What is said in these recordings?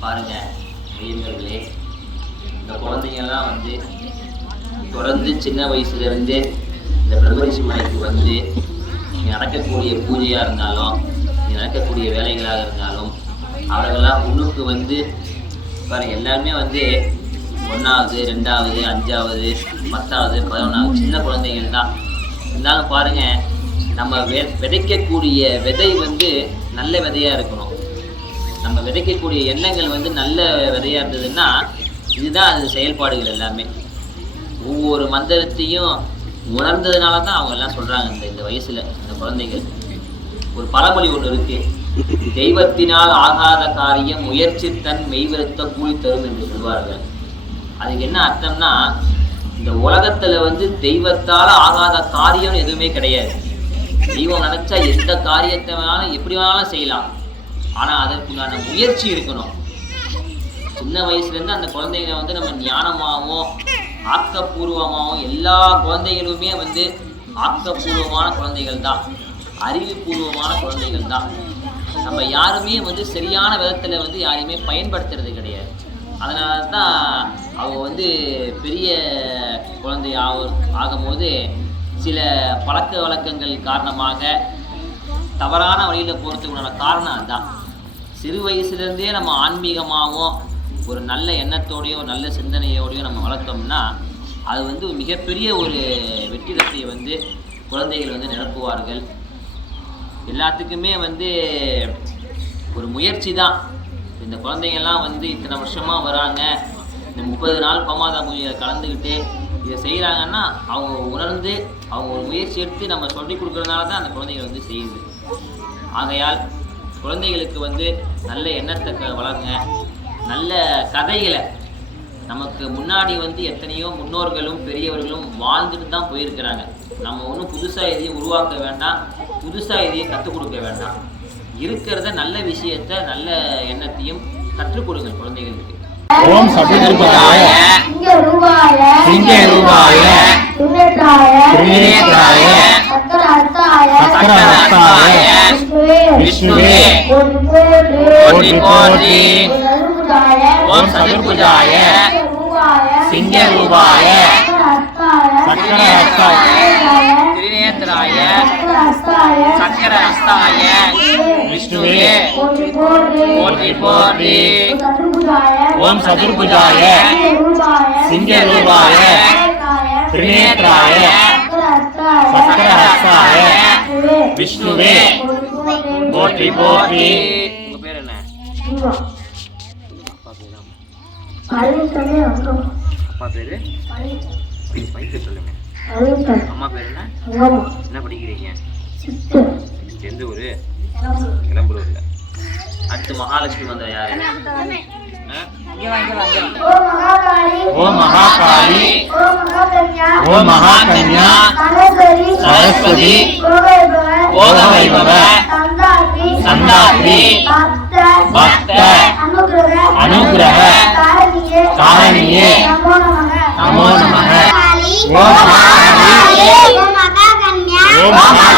பாருங்க ஐயர்களே இந்த குழந்தைங்கெல்லாம் வந்து தொடர்ந்து சின்ன வயசுலேருந்தே இந்த பிரபரிசி மலைக்கு வந்து நடக்கக்கூடிய பூஜையா இருந்தாலும் நடக்கக்கூடிய வேலைகளாக இருந்தாலும் அவர்களெல்லாம் முன்னுக்கு வந்து பாருங்க எல்லாருமே வந்து ஒன்றாவது ரெண்டாவது அஞ்சாவது பத்தாவது பதினொன்றாவது சின்ன குழந்தைகள் தான். இருந்தாலும் பாருங்க நம்ம வெ விதைக்கக்கூடிய விதை வந்து நல்ல விதையாக இருக்கணும். நம்ம விதைக்கக்கூடிய எண்ணங்கள் வந்து நல்ல விதையாக இருந்ததுன்னா இதுதான் அது செயல்பாடுகள் எல்லாமே. ஒவ்வொரு மந்திரத்தையும் உணர்ந்ததுனால தான் அவங்க எல்லாம் சொல்கிறாங்க இந்த இந்த வயசில் இந்த குழந்தைகள். ஒரு பழமொழி ஒன்று இருக்குது தெய்வத்தினால் ஆகாத காரியம் முயற்சி தன் மெய்வருத்த கூலி தரும் என்று சொல்வார்கள். அதுக்கு என்ன அர்த்தம்னா இந்த உலகத்தில் வந்து தெய்வத்தால் ஆகாத காரியம் எதுவுமே கிடையாது. தெய்வம் நினைச்சா எந்த காரியத்தை வேணாலும் எப்படி வேணாலும் செய்யலாம். ஆனால் அதற்குண்டான முயற்சி இருக்கணும். சின்ன வயசுலேருந்து அந்த குழந்தைகளை வந்து நம்ம ஞானமாகவும் ஆக்கப்பூர்வமாகவும் எல்லா குழந்தைகளுமே வந்து ஆக்கப்பூர்வமான குழந்தைகள் தான். அறிவுபூர்வமான குழந்தைகள் தான். நம்ம யாருமே வந்து சரியான விதத்தில் வந்து யாரையுமே பயன்படுத்துறது கிடையாது. அதனால தான் அவங்க வந்து பெரிய குழந்தை ஆகும் ஆகும்போது சில பழக்க வழக்கங்கள் காரணமாக தவறான வழியில் போகிறதுக்குள்ள காரணம் அதுதான் சிறு வயசுலேருந்தே நம்ம ஆன்மீகமாகவும் ஒரு நல்ல எண்ணத்தோடையோ நல்ல சிந்தனையோடையோ நம்ம வளர்த்தோம்னா அது வந்து மிகப்பெரிய ஒரு வெற்றிடத்தை வந்து குழந்தைகள் வந்து நிரப்புவார்கள். எல்லாத்துக்குமே வந்து ஒரு முயற்சி தான். இந்த குழந்தைங்கள்லாம் வந்து இத்தனை வருஷமாக வராங்க. இந்த முப்பது நாள் பமாதா பூஜையில் கலந்துக்கிட்டு இதை செய்கிறாங்கன்னா அவங்க உணர்ந்து அவங்க ஒரு முயற்சி எடுத்து நம்ம சொல்லி கொடுக்குறதுனால தான் அந்த குழந்தைகள் வந்து செய்யுது. ஆகையால் குழந்தைகளுக்கு வந்து நல்ல எண்ணத்தை வளருங்க. நல்ல கதைகளை. நமக்கு முன்னாடி வந்து எத்தனையோ முன்னோர்களும் பெரியவர்களும் வாழ்ந்துட்டு தான் போயிருக்கிறாங்க. நம்ம ஒன்றும் புதுசாக எதையும் உருவாக்க வேண்டாம். புதுசாக எதையும் கற்றுக் கொடுக்க வேண்டாம். இருக்கிறத நல்ல விஷயத்த நல்ல எண்ணத்தையும் கற்றுக் கொடுங்க குழந்தைகளுக்கு. ஓம் சதுர்புஜாய சிங்க ரூபாய திரிநேத்ராய சக்கரஹஸ்தாய விஷ்ணுவே. விஷ்ணுவே. கோடி கோடி கோடி கோடி சதுர்புஜாய ஓம் சதுர்புஜாய சிங்க ரூபாய திரிநேத்திராய சக்கரஹஸ்தாய சக்கரஹஸ்தாய விஷ்ணுவே. போற்றி போற்றி. ஓம் சதுர்புஜாய. சிங்க ரூபாய திரிநேத்ராய சக்கரஹஸ்தாய. விஷ்ணுவே. போற்றி போற்றி. உங்க பேர் என்ன? அப்பா பேரா அப்பா பேரு? பைக்கு சொல்லுங்க. அம்மா பேர் என்ன? என்ன படிக்கிறீங்க? எந்த ஊரு? கிளம்புறூர்ல அடுத்து மகாலட்சுமி மந்திரம் யாரு? ஓம் மகாகாளி. ஓம் மகாகன்யா. சரஸ்வதி. போகவைபவ சந்தாத்ரி பக்த. அனுக்கிரக காரணியே. நமோ நமக. ஓம் மகாகாளி. ஓம் மகாகன்யா.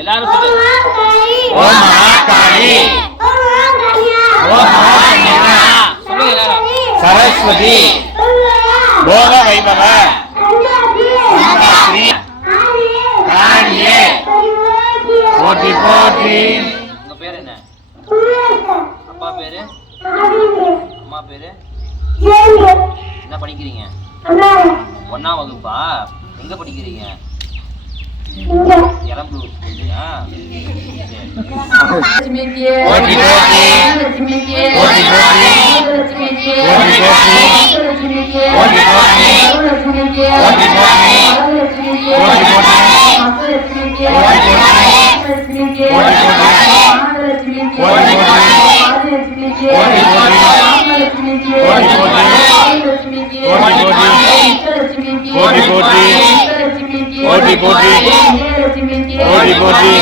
எல்லாரும் ஓம் மகாகாளி. ஓம் மகாகன்யா சொல்லுங்க எல்லாரும். சரஸ்வதி. போக வைபவ. சந்தாத்ரி காரணியே போற்றி போற்றி. உங்க பேர் என்ன? அப்பா பேரு? அம்மா பேரு? என்ன படிக்கிறீங்க? ஒண்ணாம் வகுப்பா? எங்க படிக்கிறீங்க? கோடி கோடி கோடி கோடி body body body body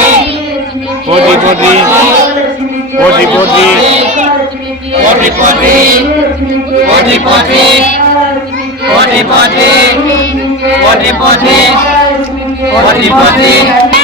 body body body body body body body body body body body body body body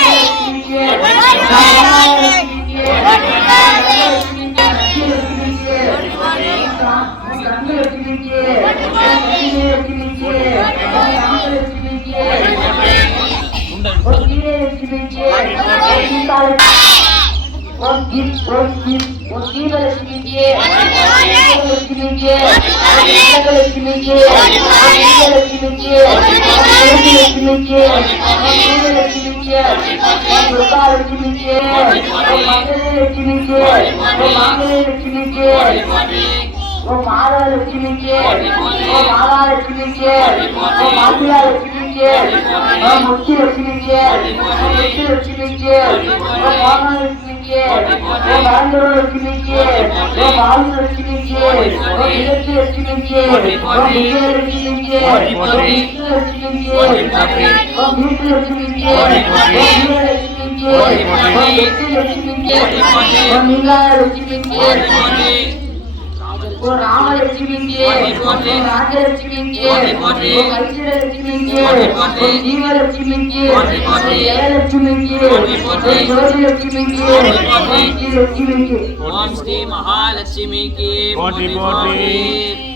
दिन ओम दिन उसी में लक्ष्मी कीजिए लक्ष्मी कीजिए लक्ष्मी कीजिए लक्ष्मी कीजिए लक्ष्मी कीजिए लक्ष्मी कीजिए दुर्गा लक्ष्मी कीजिए लक्ष्मी कीजिए लक्ष्मी कीजिए वो मारा लक्ष्मी के वो मारा लक्ष्मी के वो मातिया लक्ष्मी के वो मुक्ति लक्ष्मी के वो मुक्ति लक्ष्मी के वो माना लक्ष्मी वो भांडो रख लीजिए वो ஓ ராமலட்சுமிங்கே ராஜலட்சுமிங்கே கஜலட்சுமிங்கே ஜீவலட்சுமிங்கே ஜெயலட்சுமிங்கே ஜோதிலட்சுமிங்கே லட்சுமிங்கே ஓம் ஸ்ரீ மகாலட்சுமிக்கு போற்றி போற்றி